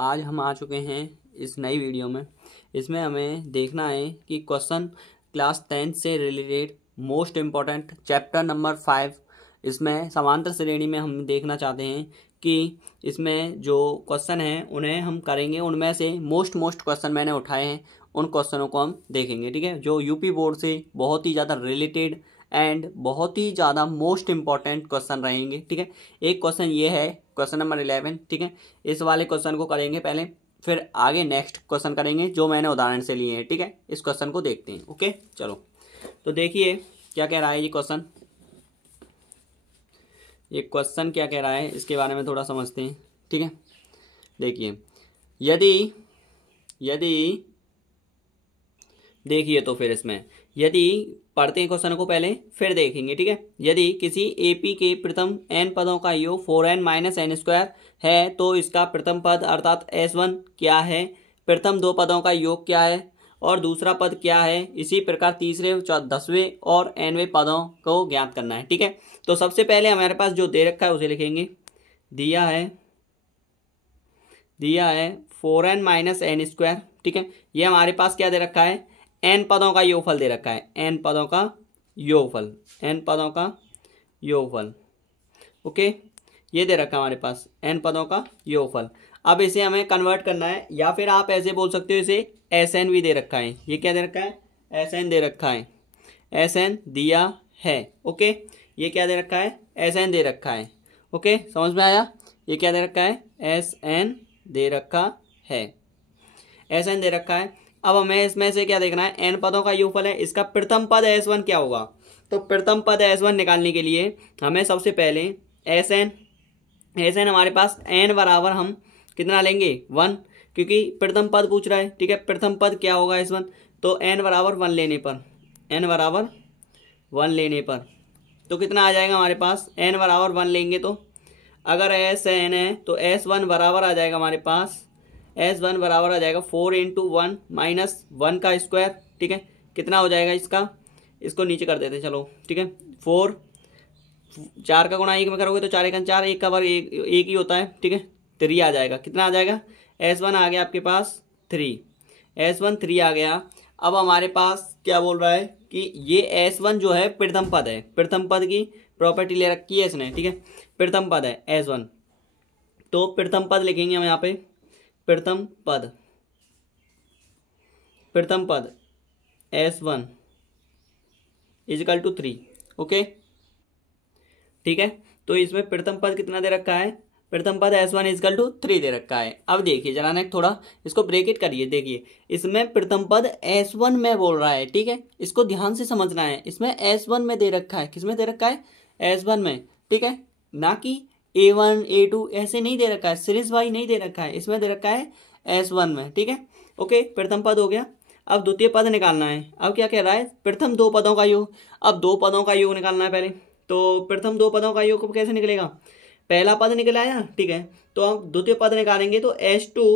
आज हम आ चुके हैं इस नई वीडियो में। इसमें हमें देखना है कि क्वेश्चन क्लास 10 से related most important chapter number 5 इसमें समांतर श्रेणी में हम देखना चाहते हैं कि इसमें जो क्वेश्चन हैं उन्हें हम करेंगे। उनमें से मोस्ट क्वेश्चन मैंने उठाए हैं, उन क्वेश्चनों को हम देखेंगे। ठीक है, जो यूपी बोर्ड से बहुत ही ज़्यादा रिलेटेड एंड बहुत ही ज़्यादा मोस्ट इंपॉर्टेंट क्वेश्चन रहेंगे। ठीक है, एक क्वेश्चन ये है क्वेश्चन नंबर 11। ठीक है, इस वाले क्वेश्चन को करेंगे पहले, फिर आगे नेक्स्ट क्वेश्चन करेंगे जो मैंने उदाहरण से लिए हैं। ठीक है, इस क्वेश्चन को देखते हैं। ओके, चलो तो देखिए क्या कह रहा है ये क्वेश्चन। ये क्वेश्चन क्या कह रहा है इसके बारे में थोड़ा समझते हैं। ठीक है, देखिए यदि देखिए तो फिर इसमें यदि पढ़ते हैं क्वेश्चन को पहले फिर देखेंगे। ठीक है, यदि किसी एपी के प्रथम n पदों का योग 4n माइनस एन स्क्वायर है तो इसका प्रथम पद अर्थात s1 क्या है, प्रथम दो पदों का योग क्या है और दूसरा पद क्या है। इसी प्रकार तीसरे 10वें और nवें पदों को ज्ञात करना है। ठीक है, तो सबसे पहले हमारे पास जो दे रखा है उसे लिखेंगे। दिया है 4n माइनस एन स्क्वायर। ठीक है, ये हमारे पास क्या दे रखा है, n पदों का योगफल दे रखा है, n पदों का योगफल। ओके, ये दे रखा है हमारे पास n पदों का योगफल। अब इसे हमें कन्वर्ट करना है, या फिर आप ऐसे बोल सकते हो इसे Sn भी दे रखा है। ये क्या दे रखा है, Sn दे रखा है, Sn दिया है। ओके, ये क्या दे रखा है, Sn दे रखा है। ओके, समझ में आया, ये क्या दे रखा है, Sn दे रखा है, Sn दे रखा है। अब हमें इसमें से क्या देखना है, n पदों का योगफल है, इसका प्रथम पद s1 क्या होगा। तो प्रथम पद s1 निकालने के लिए हमें सबसे पहले Sn हमारे पास n बराबर हम कितना लेंगे, 1, क्योंकि प्रथम पद पूछ रहा है। ठीक है, प्रथम पद क्या होगा s1, तो n बराबर 1 लेने पर तो कितना आ जाएगा हमारे पास, n बराबर 1 लेंगे तो अगर Sn है तो s1 बराबर आ जाएगा हमारे पास, S1 बराबर आ जाएगा 4 इंटू 1 माइनस 1 का स्क्वायर। ठीक है, कितना हो जाएगा इसका, इसको नीचे कर देते हैं। चलो ठीक है, 4 4 का गुणा 1 में करोगे तो 4 1 4, 1 का वर्ग एक ही होता है। ठीक है, 3 आ जाएगा। कितना आ जाएगा, S1 आ गया आपके पास 3, S1 3 आ गया। अब हमारे पास क्या बोल रहा है कि ये S1 जो है प्रथम पद है, प्रथम पद की प्रॉपर्टी ले रखी है इसने। ठीक है, प्रथम पद है S1, तो प्रथम पद लिखेंगे हम यहाँ पे, प्रथम पद S1 इजिकल टू 3। ओके, ठीक है, तो इसमें प्रथम पद कितना दे रखा है, प्रथम पद S1 इजिकल टू 3 दे रखा है। अब देखिए जरा ना थोड़ा इसको ब्रेकेट करिए। देखिए इसमें प्रथम पद S1 में बोल रहा है। ठीक है, इसको ध्यान से समझना है। इसमें S1 में दे रखा है, किसमें दे रखा है, S1 में। ठीक है, ना कि A1 A2 ऐसे नहीं दे रखा है, सीरीज वाई नहीं दे रखा है, इसमें दे रखा है S1 में। ठीक है, ओके, प्रथम पद हो गया। अब द्वितीय पद निकालना है। अब क्या कह रहा है, प्रथम दो पदों का योग। अब दो पदों का योग निकालना है पहले, तो प्रथम दो पदों का योग कैसे निकलेगा, पहला पद निकल आया। ठीक है, तो अब द्वितीय पद निकालेंगे तो S2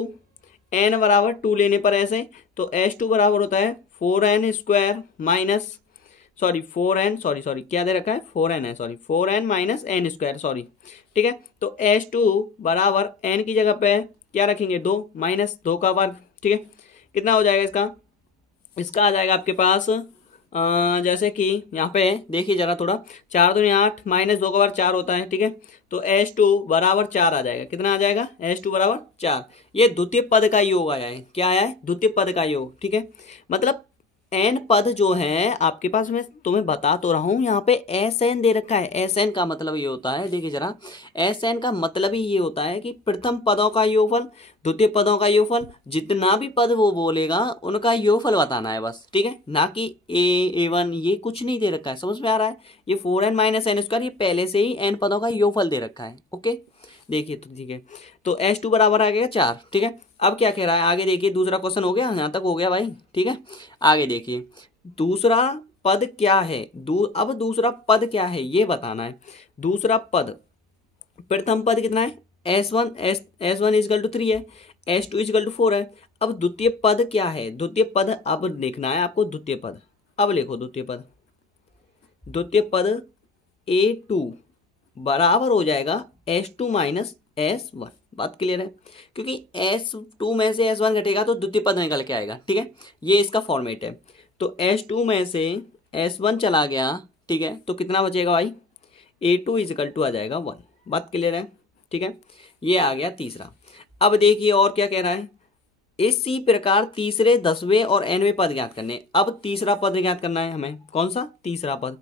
n बराबर 2 लेने पर ऐसे, तो S2 बराबर होता है 4n स्क्वायर माइनस सॉरी क्या दे रखा है, 4n है, 4n माइनस एन स्क्वायर ठीक है, तो S2 बराबर n की जगह पे क्या रखेंगे, 2 माइनस 2 का वर्ग। ठीक है, कितना हो जाएगा इसका आ जाएगा आपके पास जैसे कि यहाँ पे देखिए जरा थोड़ा, 4 दूनी 8 माइनस 2 का वर्ग 4 होता है। ठीक है, तो S2 बराबर 4 आ जाएगा। कितना आ जाएगा, S2 बराबर 4। ये द्वितीय पद का योग आया है। क्या आया है, द्वितीय पद का योग। ठीक है, मतलब n पद जो है आपके पास, मैं तुम्हें बता तो रहा हूं, यहाँ पे Sn दे रखा है। Sn का मतलब ये होता है, देखिए जरा, Sn का मतलब ही ये होता है कि प्रथम पदों का योगफल, द्वितीय पदों का योगफल, जितना भी पद वो बोलेगा उनका योगफल बताना है बस। ठीक है, ना कि A1 ये कुछ नहीं दे रखा है। समझ में आ रहा है, ये 4n माइनस एन स्क्वायर ये पहले से ही n पदों का योगफल दे रखा है। ओके, देखिए तो ठीक है, तो S2 बराबर आ गया 4। ठीक है, अब क्या कह रहा है आगे देखिए, दूसरा क्वेश्चन हो गया, यहाँ तक हो गया भाई। ठीक है, आगे देखिए दूसरा पद क्या है, अब दूसरा पद क्या है ये बताना है। दूसरा पद, प्रथम पद कितना है, S1 इजकल टू 3 है, S2 इजकल टू 4 है। अब द्वितीय पद क्या है, द्वितीय पद अब देखना है आपको। द्वितीय पद अब लिखो, द्वितीय पद A2 बराबर हो जाएगा S2 माइनस S1। बात क्लियर है, क्योंकि S2 में से S1 घटेगा तो द्वितीय पद निकल के आएगा। ठीक है, ये इसका फॉर्मेट है। तो S2 में से S1 चला गया, ठीक है, तो कितना बचेगा भाई, A2 इजिकल टू आ जाएगा 1। बात क्लियर है, ठीक है, ये आ गया तीसरा। अब देखिए और क्या कह रहा है, इसी प्रकार तीसरे, 10वें और nवें पद ज्ञात करने। अब तीसरा पद ज्ञात करना है हमें, कौन सा, तीसरा पद।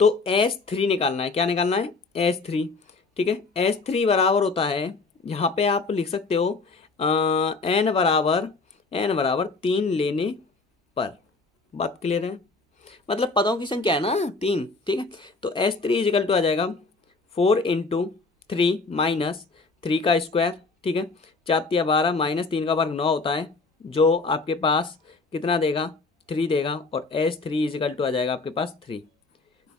तो S3 निकालना है, क्या निकालना है, S3। ठीक है, S3 बराबर होता है, यहाँ पे आप लिख सकते हो n बराबर 3 लेने पर। बात क्लियर है, मतलब पदों की संख्या है ना 3। ठीक है, तो S3 इजिकल टू आ जाएगा 4 × 3 माइनस 3 का स्क्वायर। ठीक है, 4 × 12 माइनस 3 का वर्ग 9 होता है, जो आपके पास कितना देगा, 3 देगा, और S3 इजिकल टू आ जाएगा आपके पास 3।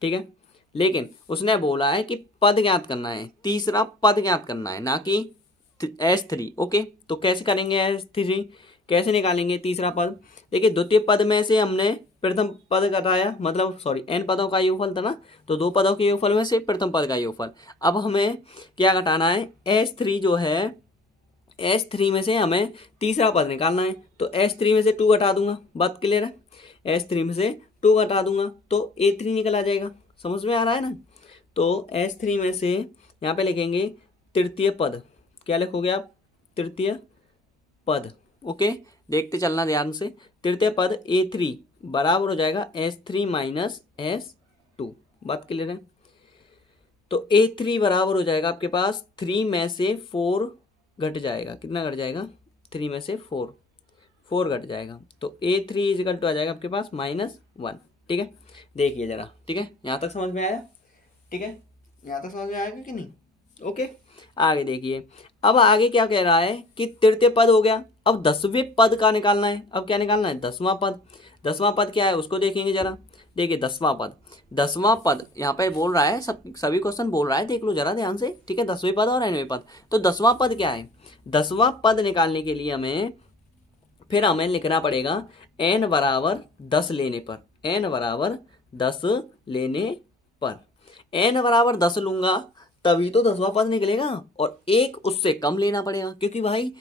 ठीक है, लेकिन उसने बोला है कि पद ज्ञात करना है, तीसरा पद ज्ञात करना है, ना कि S3। ओके, तो कैसे करेंगे S3, कैसे निकालेंगे तीसरा पद। देखिए, द्वितीय पद में से हमने प्रथम पद घटाया, मतलब सॉरी n पदों का योगफल था ना, तो 2 पदों के योगफल में से प्रथम पद का योगफल। अब हमें क्या घटाना है, S3 जो है, S3 में से हमें तीसरा पद निकालना है। तो S3 में से 2 घटा दूंगा, बात क्लियर है, S3 में से 2 घटा दूंगा तो A3 निकल आ जाएगा। समझ में आ रहा है ना। तो S3 में से यहाँ पे लिखेंगे तृतीय पद, क्या लिखोगे आप, तृतीय पद। ओके, देखते चलना ध्यान से। तृतीय पद A3 बराबर हो जाएगा S3 माइनस S2। बात क्लियर है, तो A3 बराबर हो जाएगा आपके पास 3 में से 4 घट जाएगा, कितना घट जाएगा, 3 में से 4 घट जाएगा, तो A3 इजिकल टू आ जाएगा आपके पास -1। ठीक है, देखिए जरा, ठीक है, यहाँ तक समझ में आया, ठीक है, यहाँ तक समझ में आएगा कि नहीं। ओके, आगे देखिए, अब आगे क्या कह रहा है कि तृतीय पद हो गया, अब 10वें पद का निकालना है। अब क्या निकालना है, 10वां पद। 10वां पद क्या है उसको देखेंगे जरा। देखिए 10वां पद यहाँ पे बोल रहा है, सभी क्वेश्चन बोल रहा है, देख लो जरा ध्यान से। ठीक है, 10वें पद और nवें पद। तो 10वां पद क्या है, 10वां पद निकालने के लिए हमें लिखना पड़ेगा n बराबर 10 लेने पर, n बराबर 10 लेने पर। n बराबर 10 लूंगा तभी तो 10वां पद निकलेगा, और एक उससे कम लेना पड़ेगा, क्योंकि भाई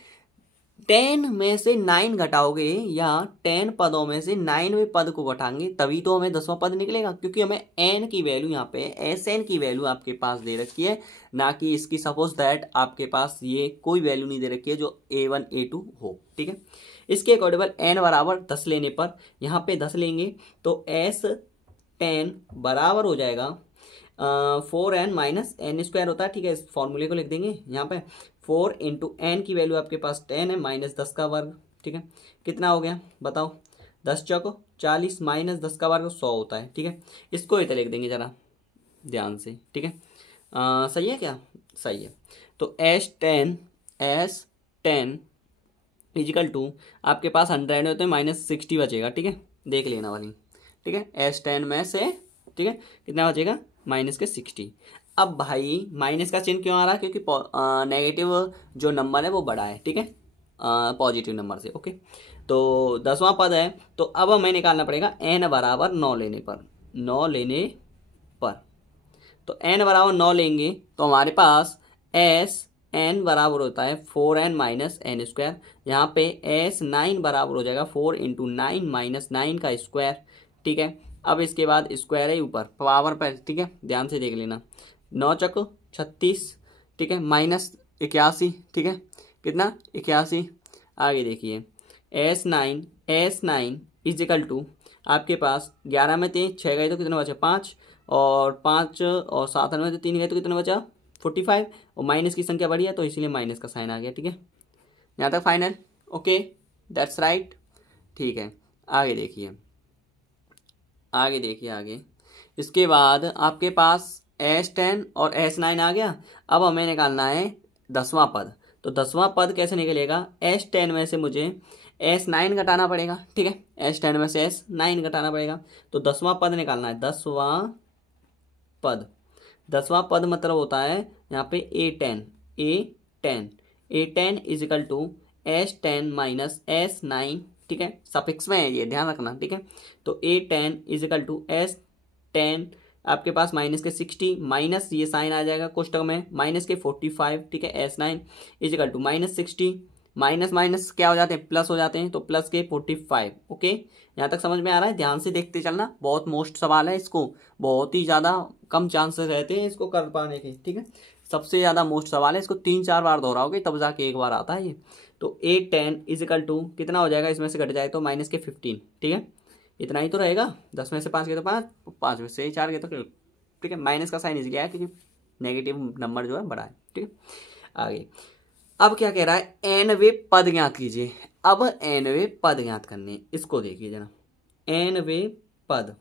10 में से 9 घटाओगे, या 10 पदों में से 9वें पद को घटाएंगे तभी तो हमें 10वां पद निकलेगा, क्योंकि हमें n की वैल्यू यहाँ पे Sn की वैल्यू आपके पास दे रखी है, ना कि इसकी सपोज दैट आपके पास ये कोई वैल्यू नहीं दे रखी है जो A1 A2 हो। ठीक है, इसके अकॉर्डिंग n बराबर 10 लेने पर यहाँ पे 10 लेंगे तो S10 बराबर हो जाएगा 4n माइनस n स्क्वायर होता है। ठीक है, इस फॉर्मूले को लिख देंगे यहाँ पे, 4 × n की वैल्यू आपके पास 10 है, माइनस 10 का वर्ग। ठीक है, कितना हो गया बताओ, 10 चौको 40 माइनस 10 का वर्ग 100 होता है। ठीक है, इसको इधर लिख देंगे जरा ध्यान से। ठीक है, सही है क्या, सही है। तो S10 इजिकल टू आपके पास 100 होते हैं, -60 बचेगा। ठीक है, देख लेना वाली। ठीक है, S10 में से, ठीक है, कितना बचेगा, -60। अब भाई माइनस का चिन्ह क्यों आ रहा है, क्योंकि नेगेटिव जो नंबर है वो बड़ा है। ठीक है, पॉजिटिव नंबर से। ओके, तो 10वां पद है, तो अब हमें निकालना पड़ेगा n बराबर 9 लेने पर, 9 लेने पर। तो n बराबर 9 लेंगे तो हमारे पास n बराबर होता है 4n माइनस n स्क्वायर। यहाँ पे S9 बराबर हो जाएगा 4 × 9 माइनस 9 का स्क्वायर। ठीक है, अब इसके बाद स्क्वायर है ऊपर पावर पर। ठीक है, ध्यान से देख लेना, 9 चक 36। ठीक है, -81। ठीक है, कितना, 81। आगे देखिए S9 इजिकल टू आपके पास 11 में 6 गए तो कितना बचा, 5, और 5 और 7 में 3 गए तो कितना बचा, 45, और माइनस की संख्या बढ़ी है तो इसीलिए माइनस का साइन आ गया। ठीक है, यहाँ तक फाइनल। Okay, that's right. ठीक है, आगे देखिए आगे इसके बाद आपके पास S10 और S9 आ गया। अब हमें निकालना है 10वां पद। तो 10वां पद कैसे निकलेगा, S10 में से मुझे S9 घटाना पड़ेगा। ठीक है, S10 में से S9 घटाना पड़ेगा, तो 10वां पद निकालना है। 10वां पद मतलब होता है यहाँ पे A10 is equal to S10 minus S9। ठीक है, सफिक्स में है ये, ध्यान रखना। ठीक है, तो A10 इजिकल टू S10 आपके पास माइनस के 60 माइनस ये साइन आ जाएगा कोष्टक में माइनस के 45, ठीक है। S9 is equal to minus 60 minus minus क्या हो जाते हैं, प्लस हो जाते हैं, तो प्लस के 45। ओके, यहाँ तक समझ में आ रहा है? ध्यान से देखते चलना, बहुत मोस्ट सवाल है, इसको बहुत ही ज़्यादा कम चांसेस रहते हैं इसको कर पाने के, ठीक है। सबसे ज़्यादा मोस्ट सवाल है, इसको 3-4 बार दोहराओगे तब जाके एक बार आता है ये। तो 810 इजिकल टू कितना हो जाएगा, इसमें से घट जाए तो माइनस के 15, ठीक है। इतना ही तो रहेगा, 10 में से 5 गए तो 5, 5 में से 4 गए तो, ठीक है। माइनस का साइन इसलिए आया क्योंकि नेगेटिव नंबर जो है बड़ा है, ठीक है। आगे अब क्या कह रहा है, एनवे पद ज्ञात कीजिए। अब एनवे पद ज्ञात करने, इसको देखिए जरा। एनवे पद,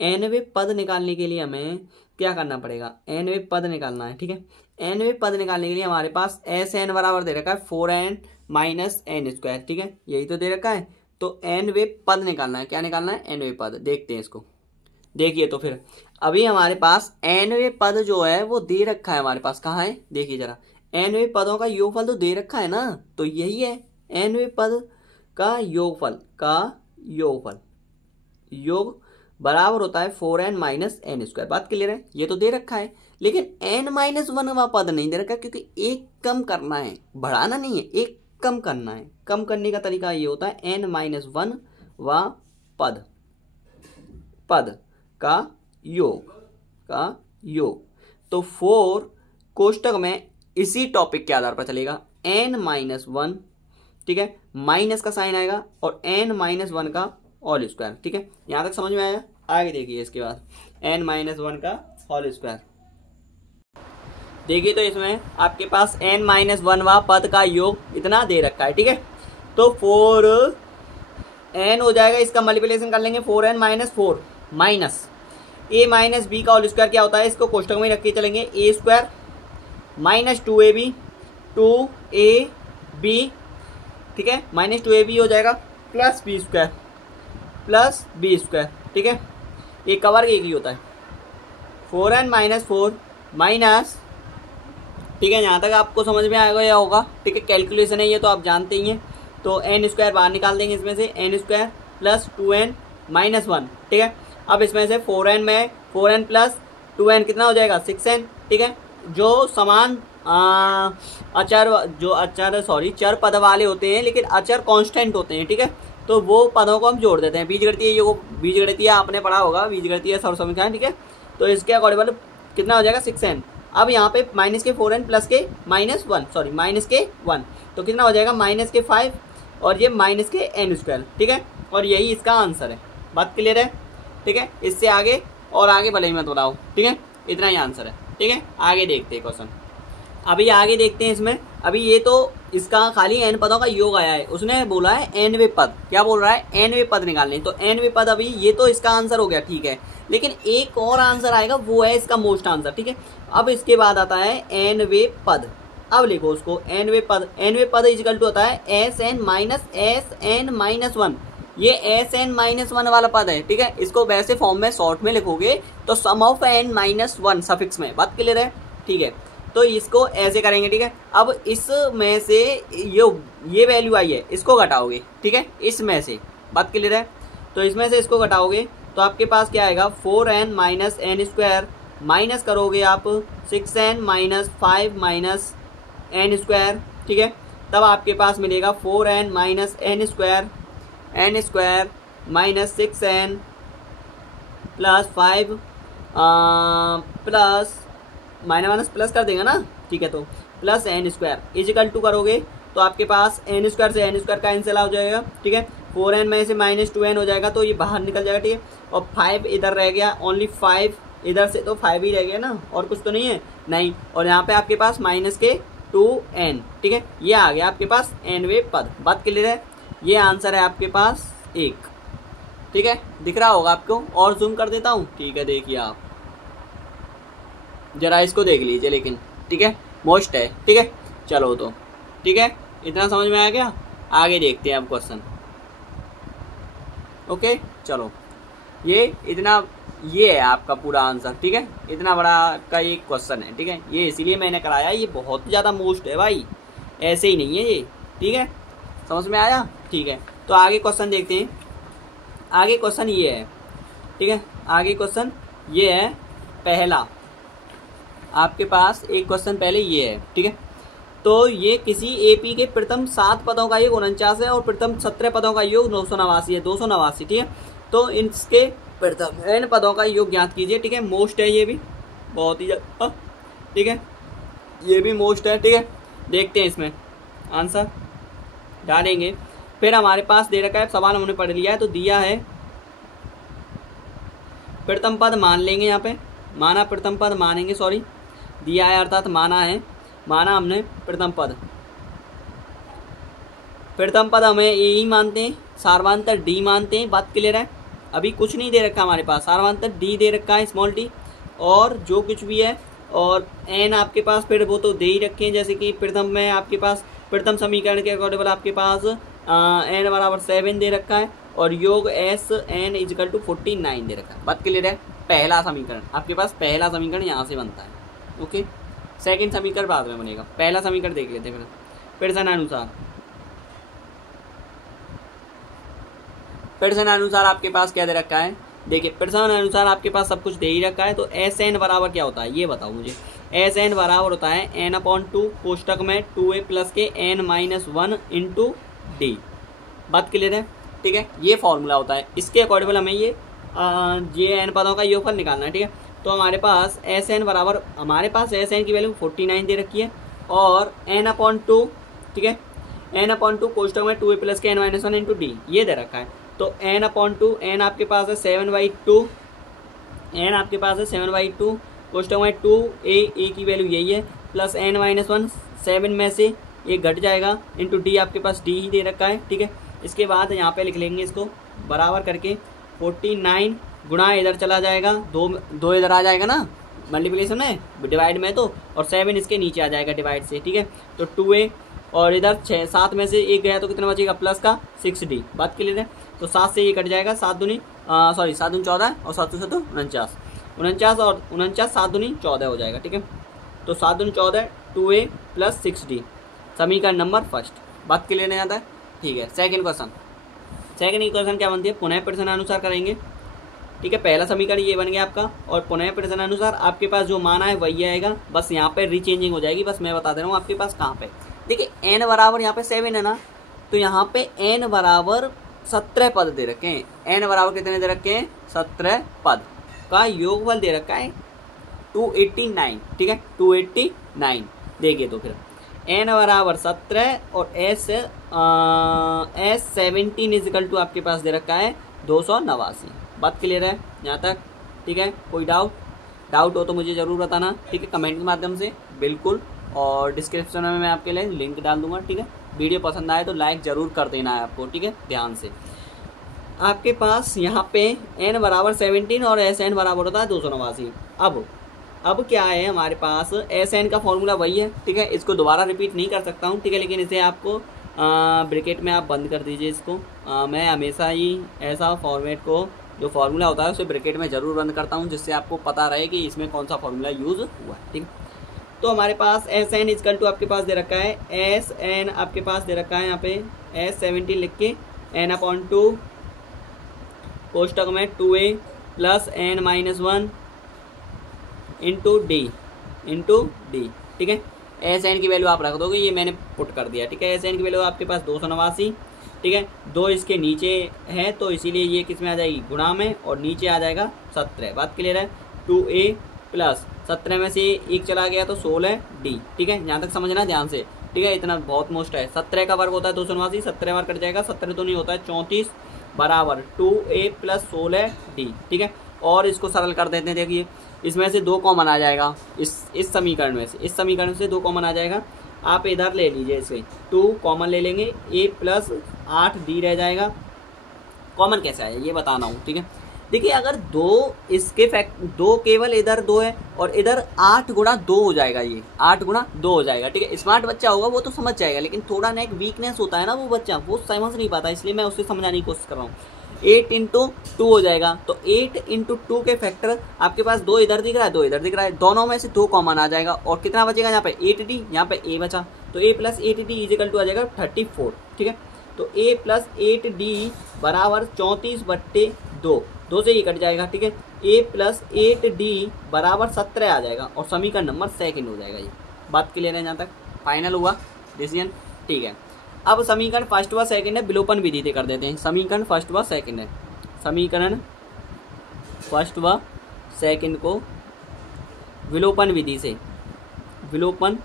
एनवे पद निकालने के लिए हमें क्या करना पड़ेगा, एनवे पद निकालना है, ठीक है। एनवे पद निकालने के लिए हमारे पास एस एन बराबर दे रखा है 4n माइनस एन स्क्वायर, ठीक है, यही तो दे रखा है। तो एनवे पद निकालना है, क्या निकालना है, एनवे पद। देखते हैं इसको, देखिए तो फिर अभी हमारे पास एनवे पद जो है वो दे रखा है हमारे पास, कहाँ है देखिए जरा। एनवे पदों का योगफल तो दे रखा है ना, तो यही है एनवे पद का योगफल, योग बराबर होता है 4n माइनस एन स्क्वायर। बात क्लियर है? ये तो दे रखा है, लेकिन n-1वां पद नहीं दे रखा, क्योंकि एक कम करना है, बढ़ाना नहीं है, एक कम करना है। कम करने का तरीका ये होता है n-1वां पद का योग। तो 4 कोष्टक में इसी टॉपिक के आधार पर चलेगा, n-1, ठीक है, माइनस का साइन आएगा और n-1 का होल स्क्वायर, ठीक है। यहां तक समझ में आया? आगे देखिए इसके बाद n-1 का होल स्क्वायर। देखिए तो इसमें आपके पास n-1वां पद का योग इतना दे रखा है, ठीक है। तो 4n हो जाएगा, इसका मल्टीप्लिकेशन कर लेंगे 4n minus 4 minus a minus B का होल स्क्वायर क्या होता है, इसको कोष्टक में रख के चलेंगे, a square minus 2ab, 2ab, ठीक है, माइनस 2ab हो जाएगा प्लस b स्क्वायर, ठीक है। एक का वर्ग एक ही होता है, 4n माइनस 4 माइनस, ठीक है, यहाँ तक आपको समझ में आएगा या होगा, ठीक है। कैलकुलेशन है ये तो आप जानते ही हैं। तो n स्क्वायर बाहर निकाल देंगे, इसमें से n square plus 2n minus 1, ठीक है। अब इसमें से 4n में 4n प्लस 2n कितना हो जाएगा, 6n, ठीक है। जो समान चर पद वाले होते हैं लेकिन अचर कांस्टेंट होते हैं, ठीक है, तो वो पदों को हम जोड़ देते हैं। बीजगणितीय आपने पढ़ा होगा, बीजगणितीय सर्वसमीकरण, ठीक है। तो इसके अकॉर्डिंग कितना हो जाएगा, 6n। अब यहाँ पे माइनस के 4n प्लस के माइनस के 1, तो कितना हो जाएगा, माइनस के 5 और ये माइनस के n स्क्वायर, ठीक है। और यही इसका आंसर है। बात क्लियर है? ठीक है, इससे आगे और आगे भले ही मत बताओ, ठीक है, इतना ही आंसर है, ठीक है। आगे देखते हैं क्वेश्चन, अभी आगे देखते हैं इसमें। अभी ये तो इसका खाली n पदों का योग आया है, उसने बोला है nवे पद, क्या बोल रहा है, nवे पद निकालने। तो nवे पद, अभी ये तो इसका आंसर हो गया, ठीक है, लेकिन एक और आंसर आएगा, वो है इसका मोस्ट आंसर, ठीक है। अब इसके बाद आता है nवे पद। अब लिखो उसको, nवे पद इक्वल टू होता है Sn माइनस 1। ये Sn-1 वाला पद है, ठीक है। इसको वैसे फॉर्म में शॉर्ट में लिखोगे तो सम ऑफ n-1 सफिक्स में। बात क्लियर है? ठीक है, तो इसको ऐसे करेंगे, ठीक है। अब इसमें से ये वैल्यू आई है, इसको घटाओगे, ठीक है, इसमें से। बात क्लियर है? तो इसमें से इसको घटाओगे तो आपके पास क्या आएगा, 4n minus n square, minus करोगे आप 6n minus 5 minus n square, ठीक है। तब आपके पास मिलेगा 4n minus n square minus 6n plus 5 plus minus plus कर देगा ना, ठीक है। तो plus n square is equal to करोगे तो आपके पास एन स्क्वायर से एन स्क्वायर कैंसिल हो जाएगा, ठीक है। 4n में से माइनस 2n हो जाएगा तो ये बाहर निकल जाएगा, ठीक है। और 5 इधर रह गया, ओनली 5 इधर से, तो 5 ही रह गया ना, और कुछ तो नहीं है, नहीं। और यहाँ पे आपके पास माइनस के 2n, ठीक है, ये आ गया आपके पास nवे पद। बात क्लियर है? ये आंसर है आपके पास 1, ठीक है। दिख रहा होगा आपको, और जूम कर देता हूँ, ठीक है। देखिए आप जरा इसको देख लीजिए, लेकिन ठीक है, मोस्ट है, ठीक है। चलो तो ठीक है, इतना समझ में आ गया। आगे देखते हैं अब क्वेश्चन, ओके। चलो, ये इतना, ये है आपका पूरा आंसर, ठीक है। इतना बड़ा का एक क्वेश्चन है, ठीक है। ये इसीलिए मैंने कराया, ये बहुत ज़्यादा मोस्ट है भाई, ऐसे ही नहीं है ये, ठीक है। समझ में आया? ठीक है, तो आगे क्वेश्चन देखते हैं। आगे क्वेश्चन ये है, ठीक है। आगे क्वेश्चन ये है पहला, आपके पास एक क्वेश्चन पहले ये है, ठीक है। तो ये किसी एपी के प्रथम 7 पदों का योग 49 है और प्रथम 17 पदों का योग 989 है, 289, ठीक है। तो इसके प्रथम n पदों का योग ज्ञात कीजिए, ठीक है। मोस्ट है ये भी, बहुत ही ज्यादा, ठीक है, ये भी मोस्ट है, ठीक है। देखते हैं इसमें आंसर डालेंगे। फिर हमारे पास दे रखा है, सवाल हमने पढ़ लिया है, तो दिया है प्रथम पद मान लेंगे, यहाँ पे माना प्रथम पद मानेंगे, सॉरी दिया है अर्थात माना है, माना हमने प्रथम पद हमें ए ही मानते हैं, सार्वधातुक डी मानते हैं, बात क्लियर है। अभी कुछ नहीं दे रखा हमारे पास, सार्वधातुक डी दे रखा है स्मॉल डी, और जो कुछ भी है, और एन आपके पास फिर वो तो दे ही रखे हैं, जैसे कि प्रथम में आपके पास प्रथम समीकरण के अकॉर्डिंग आपके पास एन बराबर 7 दे रखा है, और योग एस एन इजिकल टू 49 दे रखा है। बात क्लियर है। पहला समीकरण आपके पास, पहला समीकरण यहाँ से बनता है, ओके। सेकंड समीकरण बाद में बनेगा, पहला समीकरण देख लेते हैं। फिर प्रश्न अनुसार आपके पास क्या दे रखा है, देखिए प्रश्न अनुसार आपके पास सब कुछ दे ही रखा है। तो एस एन बराबर क्या होता है ये बताओ मुझे। एस एन बराबर होता है n/2 कोष्टक में 2a प्लस के n-1 इंटू डी। बात क्लियर है, ठीक है। ये फॉर्मूला होता है, इसके अकॉर्डिंग हमें ये एन पदों का योगफल निकालना है, ठीक है। तो हमारे पास एस एन बराबर, हमारे पास एस एन की वैल्यू 49 दे रखी है, और n/2, ठीक है, n/2 कोष्टक में 2a प्लस के n-1 इंटू डी ये दे रखा है। तो n/2, n आपके पास है 7/2, n आपके पास है 7/2 कोष्टक में 2a की वैल्यू यही है, प्लस n-1 7 में से ये घट जाएगा, इंटू डी आपके पास डी ही दे रखा है, ठीक है। इसके बाद यहाँ पे लिख लेंगे इसको बराबर करके 49 गुणा इधर चला जाएगा, दो इधर आ जाएगा ना मल्टीप्लिकेशन में, डिवाइड में तो, और 7 इसके नीचे आ जाएगा डिवाइड से, ठीक है। तो 2a और इधर 7 में से 1 गया तो कितना बचेगा प्लस का 6d। बात क्लियर है। तो 7 से ये कट जाएगा, 7 दूनी 14 और 7 7 49, 49 और 49 7 दूनी 14 हो जाएगा, ठीक है। तो 7 दूनी 14 2a प्लस 6d समीकरण नंबर फर्स्ट। बात क्लियर नहीं आता है, ठीक है। सेकंड क्वेश्चन क्या बनती है, पुनः प्रश्न अनुसार करेंगे, ठीक है। पहला समीकरण ये बन गया आपका, और पुनः प्रश्न अनुसार आपके पास जो माना है वही आएगा, बस यहाँ पे रीचेंजिंग हो जाएगी, बस मैं बता दे रहा हूँ आपके पास कहाँ पे। देखिए n बराबर यहाँ पे 7 है ना, तो यहाँ पे n बराबर 17 पद दे रखे हैं। n बराबर कितने दे रखे हैं, 17 पद का योगफल दे रखा है 289, ठीक है, 289। देखिए तो फिर n बराबर 17 और s 17 इजिकल टू आपके पास दे रखा है 289। बात क्लियर है यहाँ तक, ठीक है। कोई डाउट हो तो मुझे ज़रूर बताना, ठीक है, कमेंट के माध्यम से, बिल्कुल। और डिस्क्रिप्शन में मैं आपके लिए लिंक डाल दूंगा, ठीक है। वीडियो पसंद आए तो लाइक ज़रूर कर देना है आपको, ठीक है, ध्यान से। आपके पास यहाँ पे n बराबर 17 और एस एन बराबर होता है 289। अब क्या है हमारे पास, एस एन का फॉर्मूला वही है, ठीक है। इसको दोबारा रिपीट नहीं कर सकता हूँ, ठीक है, लेकिन इसे आपको ब्रैकेट में आप बंद कर दीजिए इसको। मैं हमेशा ही ऐसा फॉर्मेट को, जो फार्मूला होता है उसे ब्रैकेट में ज़रूर बंद करता हूँ, जिससे आपको पता रहे कि इसमें कौन सा फार्मूला यूज़ हुआ है, ठीक है। तो हमारे पास एस एन इजकल टू आपके पास दे रखा है, एस एन आपके पास दे रखा है यहाँ पे S17 लिख के n/2 कोष्टक में 2a plus n-1 into D, ठीक है। एस एन की वैल्यू आप रख दोगे, ये मैंने पुट कर दिया, ठीक है। एस एन की वैल्यू आपके पास 289, ठीक है। 2 इसके नीचे है तो इसीलिए ये किस में आ जाएगी, गुणा में, और नीचे आ जाएगा 17। बात क्लियर है। 2a प्लस 17 में से 1 चला गया तो 16d, ठीक है। यहाँ तक समझना ध्यान से, ठीक है, इतना बहुत मोस्ट है। 17 का वर्ग होता है 289, 17 बार कट जाएगा, 17 तो नहीं होता है 34 बराबर 2a प्लस 16d, ठीक है। और इसको सरल कर देते हैं, देखिए इसमें से 2 कॉमन आ जाएगा, इस समीकरण से 2 कॉमन आ जाएगा। आप इधर ले लीजिए, इसे 2 कॉमन ले लेंगे, a प्लस 8d रह जाएगा। कॉमन कैसे आया ये बताना हूँ, ठीक है। देखिए अगर 2 केवल इधर 2 है और इधर 8 गुणा 2 हो जाएगा, ये 8 गुणा 2 हो जाएगा, ठीक है। स्मार्ट बच्चा होगा वो तो समझ जाएगा, लेकिन थोड़ा ना एक वीकनेस होता है ना, वो बच्चा वो समझ नहीं पाता, इसलिए मैं उससे समझाने की कोशिश कर रहा हूँ। 8 इंटू 2 हो जाएगा, तो 8 इंटू 2 के फैक्टर आपके पास 2 इधर दिख रहा है, 2 इधर दिख रहा है, दोनों में से 2 कॉमन आ जाएगा, और कितना बचेगा यहाँ पे 8d, यहाँ पे a बचा, तो a plus 8d is equal to आ जाएगा 34, ठीक है। तो a प्लस 8d बराबर 34/2, 2 से ये कट जाएगा, ठीक है। a प्लस 8d बराबर 17 आ जाएगा और समीकरण नंबर सेकंड हो जाएगा। ये बात क्लियर है, जहाँ तक फाइनल हुआ डिसीजन, ठीक है। अब समीकरण फर्स्ट व सेकंड है, विलोपन विधि से कर देते हैं। समीकरण फर्स्ट व सेकंड है, समीकरण फर्स्ट व सेकंड को विलोपन विधि से, विलोपन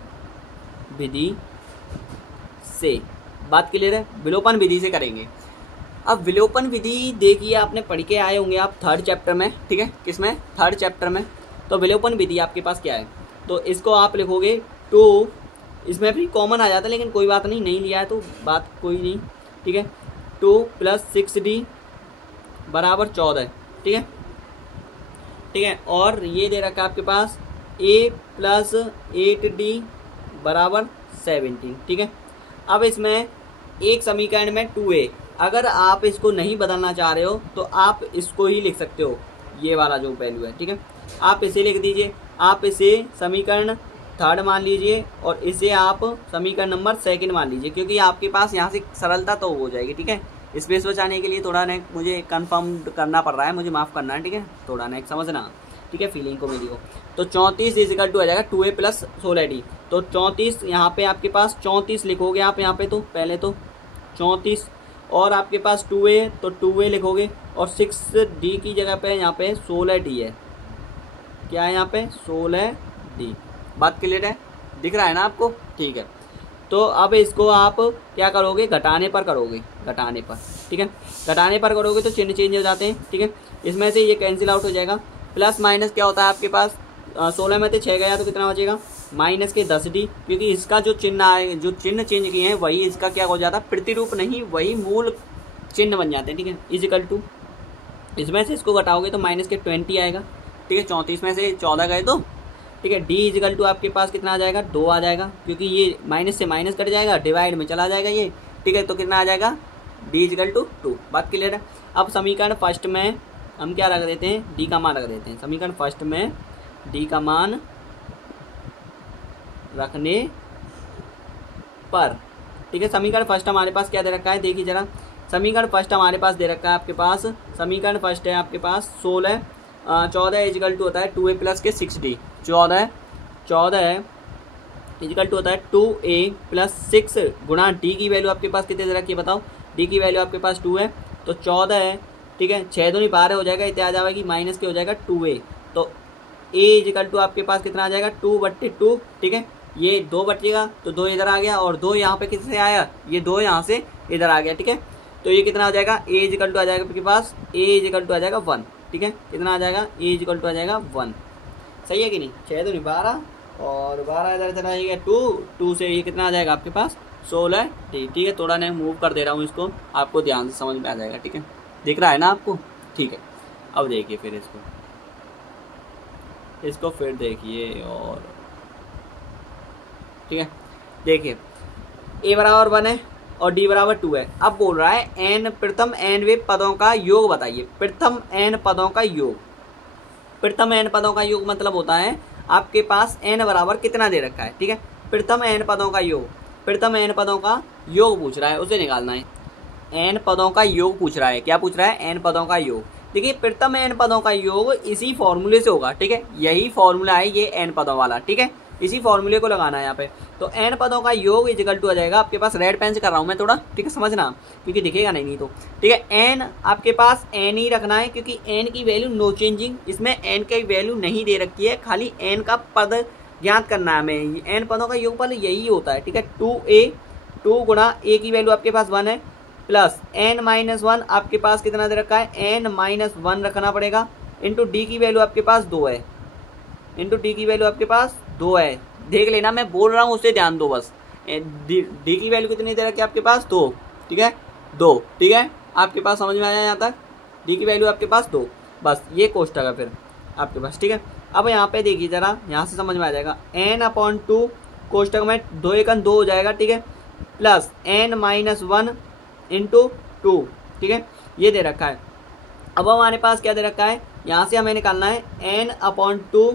विधि से, बात क्लियर है, विलोपन विधि से करेंगे। अब विलोपन विधि देखिए आपने पढ़ के आए होंगे आप 3rd चैप्टर में, ठीक है। किसमें? 3rd चैप्टर में। तो विलोपन विधि आपके पास क्या है, तो इसको आप लिखोगे 2, इसमें भी कॉमन आ जाता है लेकिन कोई बात नहीं, नहीं लिया है तो बात कोई नहीं, ठीक है। 2 + 6d बराबर 14, ठीक है, ठीक है। और ये दे रखा है आपके पास a प्लस 8d बराबर 17, ठीक है। अब इसमें एक समीकरण में 2a, अगर आप इसको नहीं बदलना चाह रहे हो तो आप इसको ही लिख सकते हो, ये वाला जो वैल्यू है, ठीक है। आप इसे लिख दीजिए, आप इसे समीकरण 3rd मान लीजिए और इसे आप समीकरण नंबर 2nd मान लीजिए, क्योंकि आपके पास यहाँ से सरलता तो हो जाएगी, ठीक है। स्पेस बचाने के लिए थोड़ा ना मुझे कंफर्म करना पड़ रहा है, मुझे माफ़ करना है, ठीक है, थोड़ा ना समझना, ठीक है, फीलिंग को मेरी को। तो 34 इक्वल टू आ जाएगा 2a प्लस 16d। तो 34 यहाँ पे आपके पास 34 लिखोगे आप यहाँ पे, तो पहले तो 34 और आपके पास 2a, तो 2a लिखोगे और 6d की जगह पे यहाँ पे 16d है, क्या है यहाँ पे 16d। बात क्लियर है, दिख रहा है ना आपको, ठीक है। तो अब इसको आप क्या करोगे, घटाने पर करोगे, घटाने पर, ठीक है, घटाने पर करोगे तो चिन्ह चेंज हो जाते हैं, ठीक है। इसमें से ये कैंसिल आउट हो जाएगा, प्लस माइनस क्या होता है आपके पास, 16 में से 6 गया तो कितना बचेगा, माइनस के 10d, क्योंकि इसका जो चिन्ह आए, जो चिन्ह चेंज किए हैं वही इसका क्या हो जाता है, प्रतिरूप नहीं, वही मूल चिन्ह बन जाते हैं, ठीक है। इजिकल टू, इसमें से इसको घटाओगे तो माइनस के 20 आएगा, ठीक है। 34 में से 14 गए तो, ठीक है। डी इजिकल टू आपके पास कितना आ जाएगा, 2 आ जाएगा, क्योंकि ये माइनस से माइनस कट जाएगा, डिवाइड में चला जाएगा ये, ठीक है। तो कितना आ जाएगा, डी इजिकल टू 2। बात क्लियर है। अब समीकरण फर्स्ट में हम क्या रख देते हैं, डी का मान रख देते हैं। समीकरण फर्स्ट में डी का मान रखने पर, ठीक है। समीकरण फर्स्ट हमारे पास क्या दे रखा है, देखिए जरा, समीकरण फर्स्ट हमारे पास दे रखा है आपके पास, समीकरण फर्स्ट है आपके पास 14 इजिकल टू होता है 2a प्लस के 6d, 14 इजिकल टू होता है 2a प्लस 6 गुणा डी की वैल्यू आपके पास कितने दे रखी है बताओ, डी की वैल्यू आपके पास 2 है, तो 14 है, ठीक है। 6 दूनी 12 हो जाएगा, इतने आ जाएगी, माइनस के हो जाएगा 2a, तो a इजिकल टू आपके पास कितना आ जाएगा 2/2, ठीक है। ये 2 बचेगा तो 2 इधर आ गया और 2 यहाँ पे किससे आया, ये 2 यहाँ से इधर आ गया, ठीक है। तो ये कितना आ जाएगा, a इजिकल टू आ जाएगा आपके पास, a इजिकल टू आ जाएगा 1, ठीक है। कितना आ जाएगा, a इजिकल टू आ जाएगा 1, सही है कि नहीं। 6 दूनी 12 और 12 इधर इधर आएगा 2 से ये कितना आ जाएगा आपके पास 16, ठीक है। थोड़ा मैं मूव कर दे रहा हूँ इसको, आपको ध्यान से समझ में आ जाएगा, ठीक है। दिख रहा है ना आपको, ठीक है। अब देखिए फिर इसको फिर देखिए, और ठीक है, देखिए a बराबर 1 है और d बराबर 2 है। अब बोल रहा है n प्रथम n वे पदों का योग बताइए। प्रथम n पदों का योग, प्रथम n पदों का योग मतलब होता है आपके पास n बराबर कितना दे रखा है, ठीक है। प्रथम n पदों का योग, प्रथम n पदों का योग पूछ रहा है, उसे निकालना है। n पदों का योग पूछ रहा है, क्या पूछ रहा है, n पदों का योग। देखिए प्रथम n पदों का योग इसी फॉर्मूले से होगा, ठीक है। यही फॉर्मूला है ये n पदों वाला, ठीक है। इसी फॉर्मूले को लगाना है यहाँ पे। तो n पदों का योग इजिकल टू आ जाएगा आपके पास, रेड पेन से कर रहा हूँ मैं थोड़ा, ठीक है, समझना, क्योंकि दिखेगा नहीं तो, ठीक है। n आपके पास n ही रखना है, क्योंकि n की वैल्यू नो चेंजिंग, इसमें n की वैल्यू नहीं दे रखी है, खाली n का पद ज्ञात करना है हमें। n पदों का योगफल यही होता है, ठीक है। 2 गुणा a की वैल्यू आपके पास 1 है, प्लस n-1 आपके पास कितना दे रखा है, n-1 रखना पड़ेगा, इंटू डी की वैल्यू आपके पास 2 है, इंटू डी की वैल्यू आपके पास 2 है। देख लेना, मैं बोल रहा हूँ उसे ध्यान दो बस। डी की वैल्यू कितनी दे रखी है आपके पास 2, ठीक है, 2, ठीक है। आपके पास समझ में आया यहाँ तक, डी की वैल्यू आपके पास 2, बस ये कोष्टक है फिर आपके पास, ठीक है। अब यहाँ पे देखिए जरा, यहाँ से समझ में आ जाएगा, n/2 कोष्टक में 2 × 2 हो जाएगा, ठीक है, प्लस n-1 इंटू 2, ठीक है, ये दे रखा है। अब हमारे पास क्या दे रखा है, यहाँ से हमें निकालना है n/2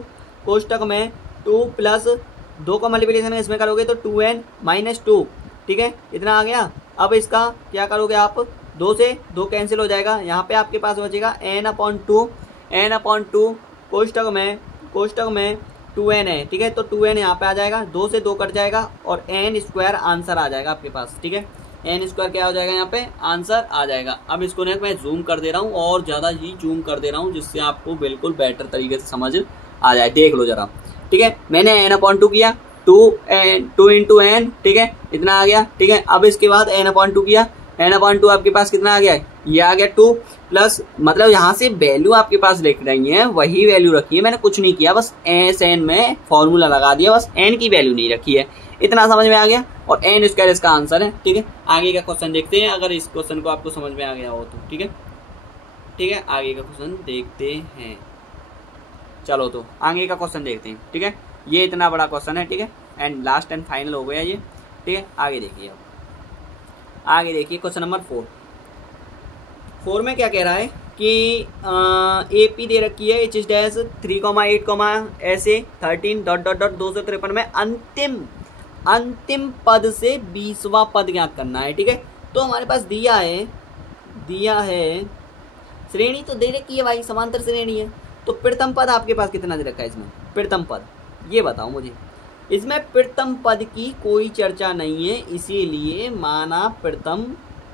कोष्टक में 2 प्लस 2 का मल्टीप्लिकेशन इसमें करोगे तो 2n - 2, ठीक है, इतना आ गया। अब इसका क्या करोगे आप, 2 से 2 कैंसिल हो जाएगा, यहाँ पे आपके पास बचेगा n/2, n/2 कोष्टक में 2n है, ठीक है। तो 2n यहाँ पे आ जाएगा, 2 से 2 कट जाएगा और n² आंसर आ जाएगा आपके पास, ठीक है। n² क्या हो जाएगा, यहाँ पे आंसर आ जाएगा। अब इसको ना मैं जूम कर दे रहा हूँ और ज़्यादा ही जूम कर दे रहा हूँ, जिससे आपको बिल्कुल बेटर तरीके से समझ आ जाए। देख लो जरा, ठीक है। मैंने n/2 किया, 2 इंटू n, ठीक है, इतना आ गया, ठीक है। अब इसके बाद n/2 किया, n/2 आपके पास कितना आ गया है, ये आ गया 2 प्लस, मतलब यहाँ से वैल्यू आपके पास लिख रही है वही वैल्यू रखी है, मैंने कुछ नहीं किया, बस n में फॉर्मूला लगा दिया, बस n की वैल्यू नहीं रखी है। इतना समझ में आ गया और n² इसका आंसर है, ठीक है। आगे का क्वेश्चन देखते हैं, अगर इस क्वेश्चन को आपको समझ में आ गया हो तो, ठीक है, ठीक है। आगे का क्वेश्चन देखते हैं, चलो तो आगे का क्वेश्चन देखते हैं, ठीक है। ये इतना बड़ा क्वेश्चन है, ठीक है, एंड लास्ट एंड फाइनल हो गया ये, ठीक है। आगे देखिए, अब आगे देखिए क्वेश्चन नंबर 4 में क्या कह रहा है कि AP दे रखी है h' 3,8, ऐसे 13 ... 253 में अंतिम पद से 20वां पद ज्ञात करना है, ठीक है। तो हमारे पास दिया है श्रेणी तो दे रखी है भाई, समांतर श्रेणी है। तो प्रथम पद आपके पास कितना दे रखा है इसमें, प्रथम पद ये बताओ मुझे। इसमें प्रथम पद की कोई चर्चा नहीं है, इसीलिए माना प्रथम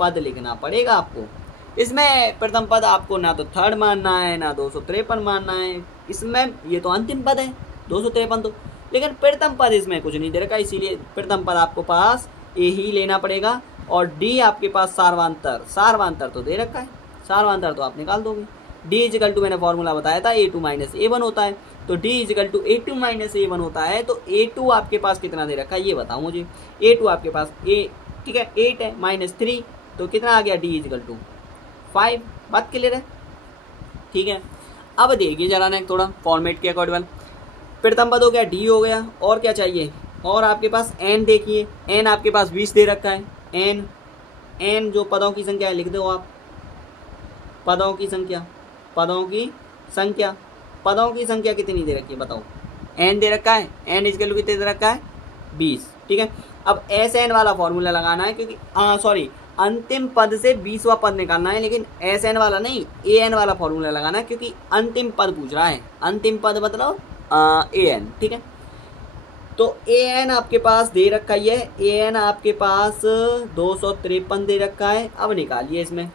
पद लिखना पड़ेगा आपको। इसमें प्रथम पद आपको ना तो थर्ड मानना है, ना 253 मानना है, इसमें ये तो अंतिम पद है 253 तो, लेकिन प्रथम पद इसमें कुछ नहीं दे रखा, इसीलिए प्रथम पद आपको पास ए ही लेना पड़ेगा। और डी आपके पास सारवांतर तो दे रखा है, सारवांतर तो आप निकाल दोगे। D = मैंने फॉर्मूला बताया था A2 - A1 होता है, तो D = A2 - A1 होता है। तो A2 आपके पास कितना दे रखा है ये बताओ मुझे। A2 आपके पास ठीक है 8 है -3, तो कितना आ गया, D = 5। बात क्लियर है, ठीक है। अब देखिए जरा ना थोड़ा फॉर्मेट के अकॉर्डिंग, प्रथम पद हो गया, D हो गया, और क्या चाहिए, और आपके पास n देखिए, n आपके पास 20 दे रखा है, n जो पदों की संख्या है लिख दो आप, पदों की संख्या कितनी दे रखी है बताओ, n दे रखा है, n इसके लिए कितने दे रखा है 20, ठीक है। अब SN वाला फॉर्मूला लगाना है, क्योंकि सॉरी अंतिम पद से 20वां पद निकालना है, लेकिन SN वाला नहीं AN वाला फॉर्मूला लगाना है, क्योंकि अंतिम पद पूछ रहा है, अंतिम पद मतलब AN, ठीक है। तो AN आपके पास दे रखा है, AN आपके पास 253 दे रखा है। अब निकालिए इसमें,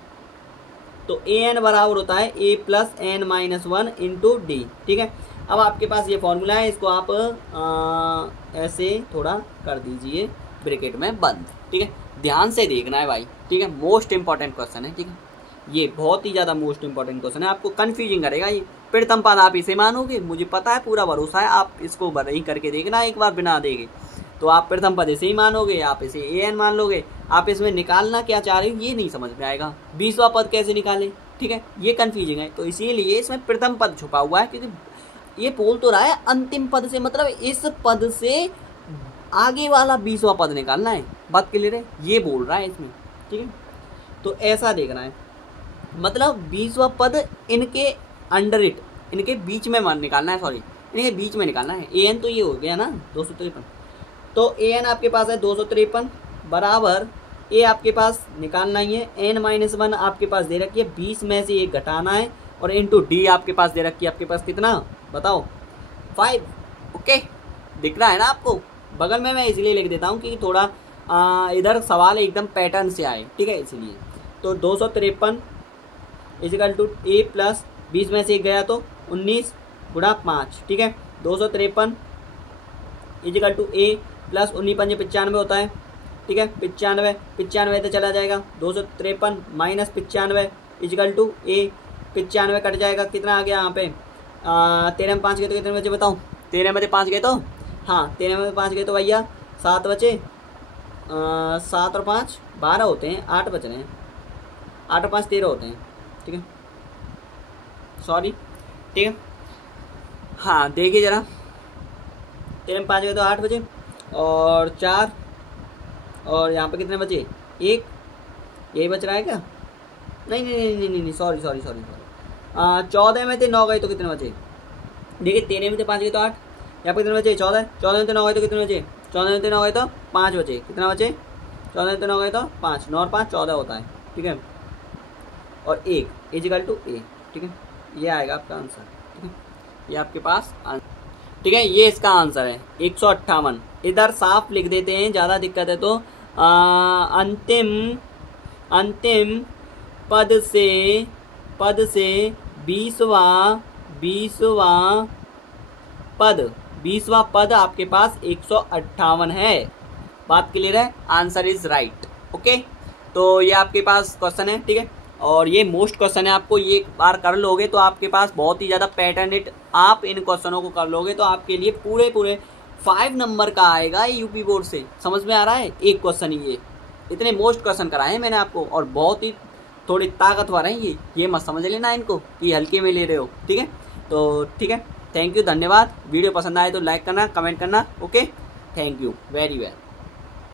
तो AN बराबर होता है A + n - 1 × D, ठीक है। अब आपके पास ये फॉर्मूला है, इसको आप ऐसे थोड़ा कर दीजिए ब्रैकेट में बंद, ठीक है। ध्यान से देखना है भाई, ठीक है, मोस्ट इंपॉर्टेंट क्वेश्चन है, ठीक है। ये बहुत ही ज़्यादा मोस्ट इंपॉर्टेंट क्वेश्चन है, आपको कन्फ्यूजिंग करेगा ये। प्रथम पद आप इसे मानोगे, मुझे पता है, पूरा भरोसा है, आप इसको वही करके देखना एक बार बिना देखे, तो आप प्रथम पद इसे ही मानोगे, आप इसे AN मान लोगे। आप इसमें निकालना क्या चाह रहे हो ये नहीं समझ में आएगा, 20वां पद कैसे निकालें, ठीक है, ये कन्फ्यूजिंग है। तो इसीलिए इसमें प्रथम पद छुपा हुआ है, क्योंकि ये बोल तो रहा है अंतिम पद से, मतलब इस पद से आगे वाला 20वां पद निकालना है। बात क्लियर है, ये बोल रहा है इसमें, ठीक है। तो ऐसा देखना है, मतलब 20वां पद इनके अंडर इट, इनके बीच में निकालना है, सॉरी इनके बीच में निकालना है। AN तो ये हो गया ना 253, तो AN आपके पास है 253 बराबर A आपके पास निकालना ही है, n - 1 आपके पास दे रखी है, 20 में से 1 घटाना है, और इंटू D आपके पास दे रखी है, आपके पास कितना बताओ 5, ओके। दिख रहा है ना आपको, बगल में मैं इसलिए लिख देता हूँ कि थोड़ा इधर सवाल एकदम पैटर्न से आए, ठीक है, इसलिए। तो 253 = A + 20 में से 1 गया तो 19 × 5, ठीक है। 253 = A + 19 × 5 = 95 होता है, ठीक है। 95 तो चला जाएगा, 253 - 95 = A, 95 कट जाएगा, कितना आ गया यहाँ पे 13 में 5 गए तो कितने बचे बताओ, 13 में 5 गए तो, हाँ 13 में 5 गए तो भैया 7 बचे, 7 और 5 12 होते हैं, 8 बच रहे हैं, 8 और 5 13 होते हैं, ठीक है, सॉरी, ठीक है। हाँ देखिए जरा, 13 में 5 गए तो 8 बचे, और 4, और यहाँ पे कितने बचे 1, यही बच रहा है क्या, नहीं, सॉरी 14 में थे 9 गए तो कितने बचे, देखिए 13 में थे 5 गए तो 8, यहाँ पे कितने बचे 14 में थे 9 गए तो कितने बचे, 14 में थे 9 गए तो 5 बचे, कितना बचे 14 में थे 9 गए तो 5, 9 और 5 14 होता है, ठीक है। और 1 इजिकल टू ए। ठीक है, ये आएगा आपका आंसर। ठीक है, ये आपके पास ठीक है, ये इसका आंसर है 158। इधर साफ लिख देते हैं, ज़्यादा दिक्कत है तो अंतिम पद से 20वां पद आपके पास 158 है। बात क्लियर है? Answer is right. ओके, तो ये आपके पास क्वेश्चन है। ठीक है, और ये मोस्ट क्वेश्चन है, आपको ये एक बार कर लोगे तो आपके पास बहुत ही ज़्यादा पैटर्न इट, आप इन क्वेश्चनों को कर लोगे तो आपके लिए पूरे 5 नंबर का आएगा यूपी बोर्ड से। समझ में आ रहा है? एक क्वेश्चन ही ये, इतने मोस्ट क्वेश्चन कराए हैं मैंने आपको, और बहुत ही थोड़ी ताकतवर हैं ये मत समझ लेना इनको कि हल्के में ले रहे हो। ठीक है, तो ठीक है, थैंक यू, धन्यवाद। वीडियो पसंद आए तो लाइक करना, कमेंट करना। Okay, thank you very well.